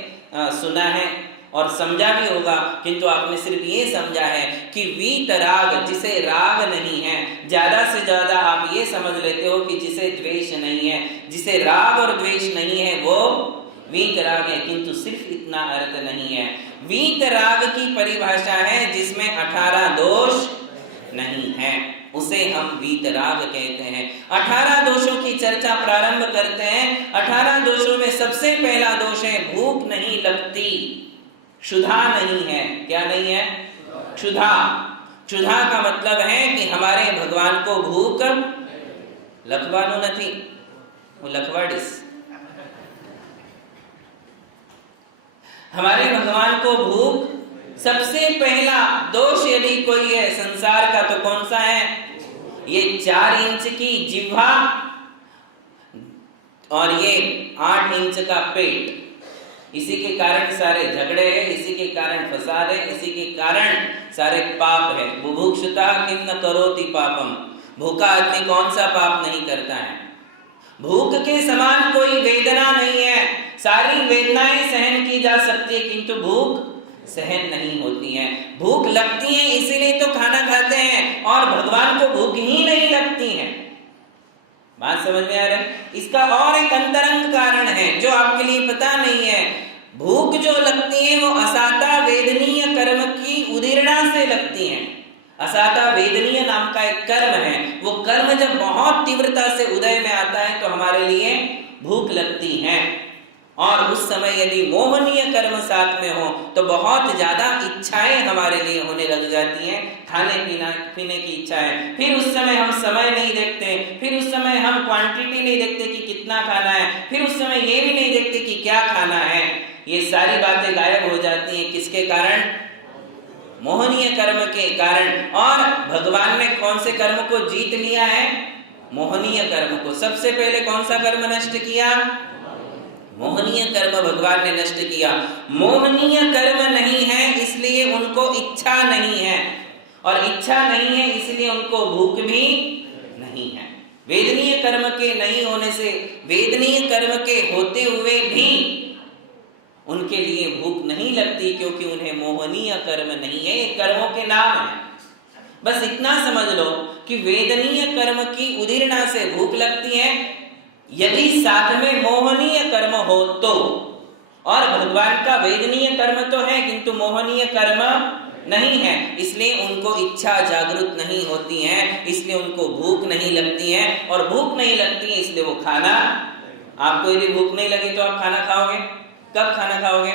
सुना है और समझा भी होगा, किंतु आपने सिर्फ ये समझा है कि वीतराग, जिसे राग नहीं है। ज्यादा से ज्यादा आप ये समझ लेते हो कि जिसे द्वेष नहीं है, जिसे राग और द्वेष नहीं है वो वीतराग है, किंतु सिर्फ इतना अर्थ नहीं है। वीतराग की परिभाषा है जिसमें 18 दोष नहीं है, उसे हम वीतराग कहते हैं। 18 दोषों की चर्चा प्रारंभ करते हैं। 18 दोषों में सबसे पहला दोष है भूख नहीं लगती, क्षुधा नहीं है। क्या नहीं है? क्षुधा। क्षुधा का मतलब है कि हमारे भगवान को भूख लखवानो नहीं, वो लखवाडिस। हमारे भगवान को भूख, सबसे पहला दोष यदि कोई है संसार का तो कौन सा है? ये 4 इंच की जिह्वा और ये 8 इंच का पेट, इसी के कारण सारे झगड़े हैं, इसी के कारण फसाद है, इसी के कारण सारे पाप है। बुभुक्षुता किम न करोति पापम, भूखा आदमी कौन सा पाप नहीं करता है? भूख के समान कोई वेदना नहीं है। सारी वेदनाएं सहन की जा सकती है किंतु भूख सहन नहीं होती है। भूख लगती है इसीलिए तो खाना खाते हैं, और भगवान को भूख ही नहीं लगती है। बात समझ में आ रहा है? इसका और एक अंतरंग कारण है जो आपके लिए पता नहीं है। भूख जो लगती है वो असाता वेदनीय कर्म की उदीर्णा से लगती है। असाता वेदनीय नाम का एक कर्म है, वो कर्म जब बहुत तीव्रता से उदय में आता है तो हमारे लिए भूख लगती है। और उस समय यदि मोहनीय कर्म साथ में हो तो बहुत ज्यादा इच्छाएं हमारे लिए होने लग जाती हैं, खाने पीने की इच्छाएं। फिर उस समय हम समय नहीं देखते, फिर उस समय हम क्वांटिटी नहीं देखते कि कितना खाना है, फिर उस समय ये भी नहीं देखते कि क्या खाना है। ये सारी बातें गायब हो जाती हैं। किसके कारण? मोहनीय कर्म के कारण। और भगवान ने कौन से कर्म को जीत लिया है? मोहनीय कर्म को। सबसे पहले कौन सा कर्म नष्ट किया? मोहनीय कर्म भगवान ने नष्ट किया। मोहनीय कर्म नहीं है इसलिए उनको इच्छा नहीं है, और इच्छा नहीं है इसलिए उनको भूख भी नहीं है। वेदनीय कर्म के नहीं होने से, वेदनीय कर्म के होते हुए भी उनके लिए भूख नहीं लगती, क्योंकि उन्हें मोहनीय कर्म नहीं है, ये कर्मों के नाम है। बस इतना समझ लो कि वेदनीय कर्म की उदीर्णा से भूख लगती है, यदि साथ में मोहनीय कर्म हो तो। और भगवान का वेदनीय कर्म तो है किंतु मोहनीय कर्म नहीं है, इसलिए उनको इच्छा जागृत नहीं होती है, इसलिए उनको भूख नहीं लगती है। और भूख नहीं लगती है इसलिए वो खाना, आपको यदि भूख नहीं लगी तो आप खाना खाओगे? कब खाना खाओगे?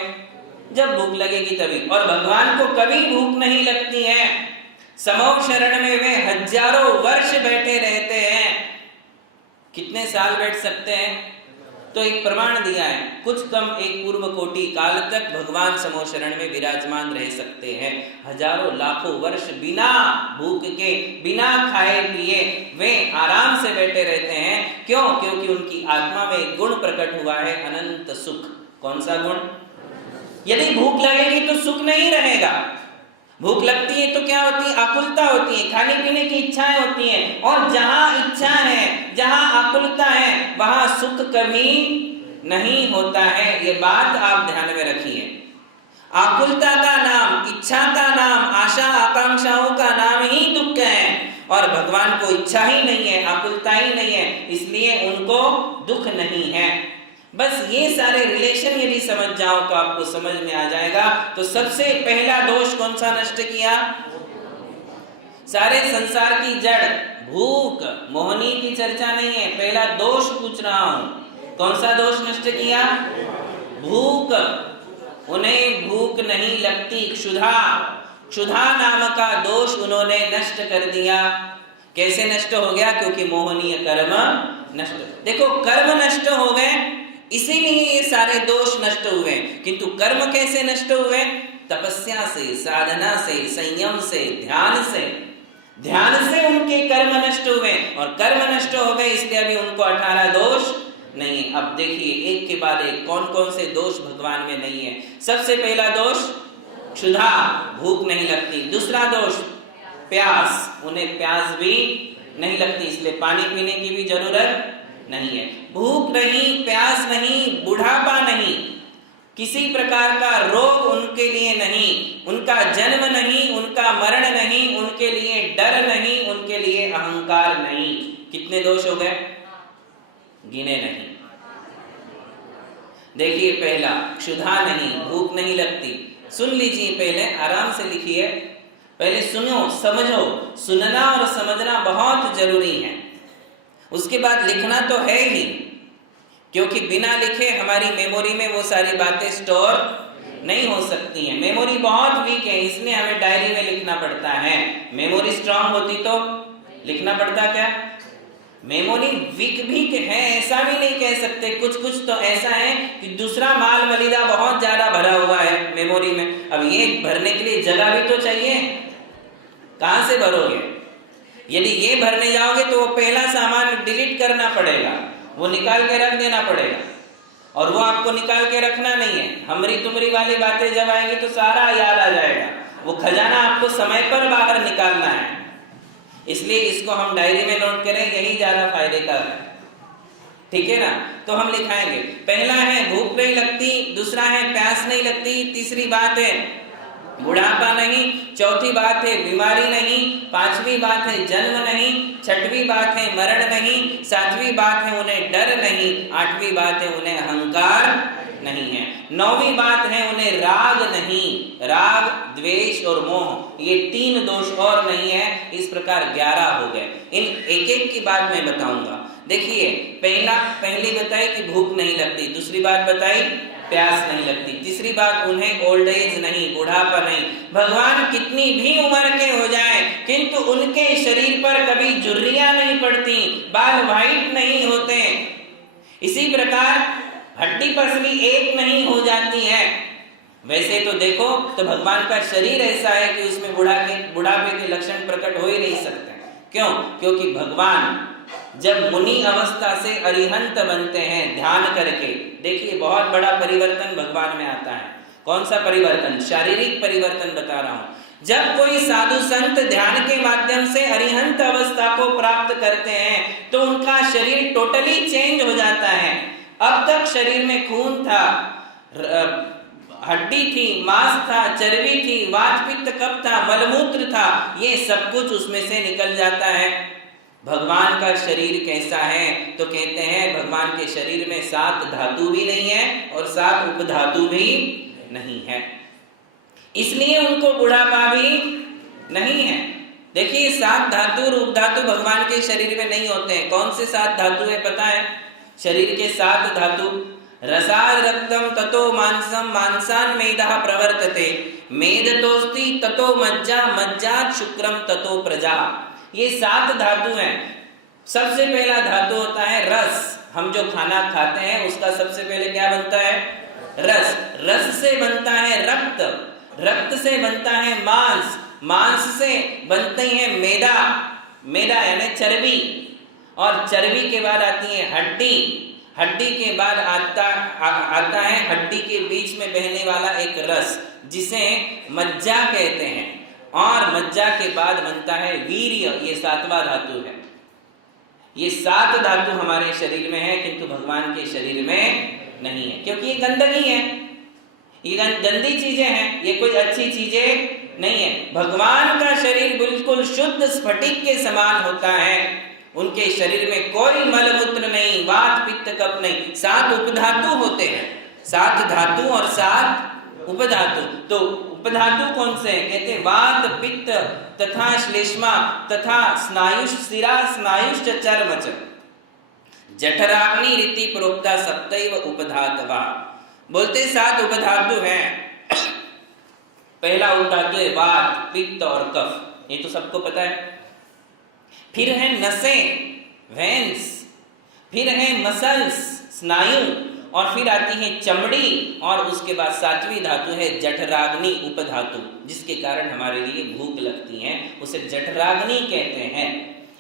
जब भूख लगेगी तभी। और भगवान को कभी भूख नहीं लगती है। समौ शरण में वे हजारों वर्ष बैठे रहते हैं। कितने साल बैठ सकते हैं? तो एक प्रमाण दिया है, कुछ कम एक पूर्व कोटि काल तक भगवान समो शरण में विराजमान रह सकते हैं। हजारों लाखों वर्ष बिना भूख के, बिना खाए पिए वे आराम से बैठे रहते हैं। क्यों? क्योंकि उनकी आत्मा में एक गुण प्रकट हुआ है, अनंत सुख। कौन सा गुण? यदि भूख लगेगी तो सुख नहीं रहेगा। भूख लगती है तो क्या होती है? आकुलता होती है, खाने पीने की इच्छाएं होती हैं। और जहां इच्छा है, जहां आकुलता है, वहां सुख कभी नहीं होता है। ये बात आप ध्यान में रखिए। आकुलता का नाम, इच्छा का नाम, आशा आकांक्षाओं का नाम ही दुख है। और भगवान को इच्छा ही नहीं है, आकुलता ही नहीं है, इसलिए उनको दुख नहीं है। बस ये सारे रिलेशन यदि समझ जाओ तो आपको समझ में आ जाएगा। तो सबसे पहला दोष कौन सा नष्ट किया? सारे संसार की जड़ भूख, मोहनी की चर्चा नहीं है, पहला दोष पूछ रहा हूं। कौन सा दोष नष्ट किया? भूख। उन्हें भूख नहीं लगती, क्षुधा, क्षुधा नाम का दोष उन्होंने नष्ट कर दिया। कैसे नष्ट हो गया? क्योंकि मोहनीय कर्म नष्ट। देखो, कर्म नष्ट हो गए इसीलिए ये सारे दोष नष्ट हुए। किंतु कर्म कैसे नष्ट हुए? तपस्या से, साधना से, संयम से, ध्यान से। ध्यान से उनके कर्म नष्ट हुए, और कर्म नष्ट हो गए इसलिए अभी उनको 18 दोष नहीं है। अब देखिए एक के बाद एक कौन कौन से दोष भगवान में नहीं है। सबसे पहला दोष क्षुधा, भूख नहीं लगती। दूसरा दोष प्यास, उन्हें प्यास भी नहीं लगती, इसलिए पानी पीने की भी जरूरत नहीं है। भूख नहीं, प्यास नहीं, बुढ़ापा नहीं, किसी प्रकार का रोग उनके लिए नहीं, उनका जन्म नहीं, उनका मरण नहीं, उनके लिए डर नहीं, उनके लिए अहंकार नहीं। कितने दोष हो गए? गिने नहीं। देखिए, पहला क्षुधा नहीं, भूख नहीं लगती। सुन लीजिए, पहले आराम से लिखिए, पहले सुनो, समझो। सुनना और समझना बहुत जरूरी है। उसके बाद लिखना तो है ही, क्योंकि बिना लिखे हमारी मेमोरी में वो सारी बातें स्टोर नहीं हो सकती हैं। मेमोरी बहुत वीक है, इसलिए हमें डायरी में लिखना पड़ता है। मेमोरी स्ट्रांग होती तो लिखना पड़ता क्या? मेमोरी वीक भी है ऐसा भी नहीं कह सकते। कुछ कुछ तो ऐसा है कि दूसरा माल मलिदा बहुत ज्यादा भरा हुआ है मेमोरी में। अब ये भरने के लिए जगह भी तो चाहिए, कहां से भरोगे? यदि ये भरने जाओगे तो वो पहला सामान डिलीट करना पड़ेगा, वो निकाल के रख देना पड़ेगा। और वो आपको निकाल के रखना नहीं है, हमरी तुमरी वाली बातें जब आएंगी तो सारा याद आ जाएगा। वो खजाना आपको समय पर बाहर निकालना है, इसलिए इसको हम डायरी में नोट करें, यही ज्यादा फायदे का है। ठीक है ना? तो हम लिखाएंगे, पहला है भूख नहीं लगती, दूसरा है प्यास नहीं लगती, तीसरी बात है बुढ़ापा नहीं, चौथी बात है बीमारी नहीं, पांचवी बात है जन्म नहीं, छठवीं बात है मरण नहीं, सातवीं बात है उन्हें डर नहीं, आठवीं बात है उन्हें अहंकार नहीं है, नौवीं बात है उन्हें राग नहीं, राग, द्वेष और मोह, ये 3 दोष और नहीं है। इस प्रकार 11 हो गए। इन एक एक की बात मैं बताऊंगा। देखिए, पहली बताई कि भूख नहीं लगती, दूसरी बात बताई प्यास नहीं लगती, तीसरी बात उन्हें ओल्ड एज नहीं, बुढ़ापा नहीं। भगवान कितनी भी उम्र के हो जाएं, किंतु उनके शरीर पर कभी झुर्रियां नहीं पड़ती, बाल व्हाइट नहीं होते। इसी प्रकार हड्डी पसली एक नहीं हो जाती है। वैसे तो देखो तो भगवान का शरीर ऐसा है कि उसमें बुढ़ापे के लक्षण प्रकट हो ही नहीं सकते। क्यों? क्योंकि भगवान जब मुनि अवस्था से अरिहंत बनते हैं ध्यान करके, देखिए बहुत बड़ा परिवर्तन भगवान में आता है। कौन सा परिवर्तन? शारीरिक परिवर्तन बता रहा हूं। जब कोई साधु संत ध्यान के माध्यम से अरिहंत अवस्था को प्राप्त करते हैं तो उनका शरीर टोटली चेंज हो जाता है। अब तक शरीर में खून था, हड्डी थी, मांस था, चर्बी थी, वात पित्त कफ था, मलमूत्र था, ये सब कुछ उसमें से निकल जाता है। भगवान का शरीर कैसा है? तो कहते हैं भगवान के शरीर में 7 धातु भी नहीं है और 7 उपधातु भी नहीं है, इसलिए उनको बुढ़ापा भी नहीं है। देखिए 7 धातु और उपधातु भगवान के शरीर में नहीं होते हैं। कौन से 7 धातु है पता है? शरीर के 7 धातु, रसाद रक्तम ततो मांसम मांसान मेदः प्रवर्तते, मेदतोस्ति ततो मज्जा मज्जात शुक्रम ततो प्रजा। ये 7 धातु हैं। सबसे पहला धातु होता है रस। हम जो खाना खाते हैं उसका सबसे पहले क्या बनता है? रस। रस से बनता है रक्त, रक्त से बनता है मांस, मांस से बनते हैं मेदा, मेदा यानी चर्बी, और चर्बी के बाद आती है हड्डी, हड्डी के बाद आता है हड्डी के बीच में बहने वाला एक रस जिसे मज्जा कहते हैं, और मज्जा के बाद बनता है वीर्य, ये 7वां धातु है। ये 7 धातु हमारे शरीर में है किंतु भगवान के शरीर में नहीं है, क्योंकि ये गंदगी है, ये गंदी चीजें हैं, ये कोई अच्छी चीजें नहीं है। भगवान का शरीर बिल्कुल शुद्ध स्फटिक के समान होता है। उनके शरीर में कोई मलमूत्र नहीं, वात पित्त कफ नहीं। 7 उपधातु होते हैं, 7 धातु और 7 उपधातु। तो उपधातु कौन से हैं? कहते हैं वात पित्त तथा श्लेष्मा तथा स्नायुष शिरा स्नायुश्च चर्मच जठराग्नि रीति प्रोक्ता सप्तैव उपधातवा। बोलते 7 उपधातु हैं। पहला उपधातु है वात पित्त और कफ, ये तो सबको पता है। फिर है नसें वेन्स, फिर है मसल्स स्नायु, और फिर आती है चमड़ी, और उसके बाद 7वीं धातु है जठराग्नि उपधातु, जिसके कारण हमारे लिए भूख लगती है, उसे जठराग्नि कहते हैं।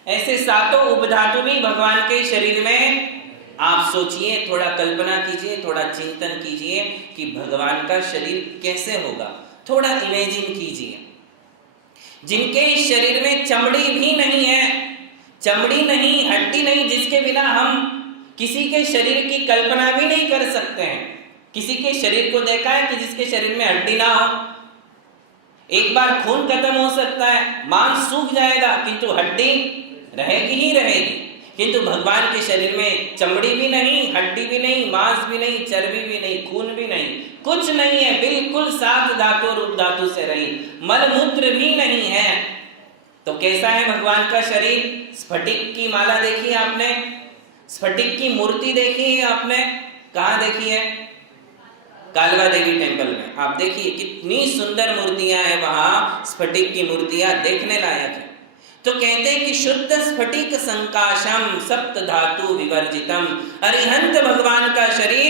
ऐसे 7 उपधातु भी भगवान के शरीर में। आप सोचिए, थोड़ा कल्पना कीजिए, थोड़ा चिंतन कीजिए कि भगवान का शरीर कैसे होगा। थोड़ा इमेजिन कीजिए, जिनके शरीर में चमड़ी भी नहीं है, चमड़ी नहीं, हड्डी नहीं, जिसके बिना हम किसी के शरीर की कल्पना भी नहीं कर सकते हैं। किसी के शरीर को देखा है कि जिसके शरीर में हड्डी ना हो? एक बार खून खत्म हो सकता है, मांस सूख जाएगा, किंतु हड्डी रहेगी ही रहेगी। किंतु भगवान के शरीर में चमड़ी भी नहीं, हड्डी भी नहीं, मांस भी नहीं, चर्बी भी नहीं, खून भी नहीं, कुछ नहीं है, बिल्कुल 7 धातु और उपधातु से रही, मलमूत्र भी नहीं है। तो कैसा है भगवान का शरीर? स्फटिक की माला देखी आपने? स्फटिक की मूर्ति देखी है आपने? कहाँ देखी है? कालवा देवी टेंपल में। आप देखिए कितनी सुंदर मूर्तियां हैं वहां, स्फटिक की मूर्तियां देखने लायक है। तो कहते हैं कि शुद्ध स्फटिक संकाशम सप्त धातु विवर्जितम, अरिहंत भगवान का शरीर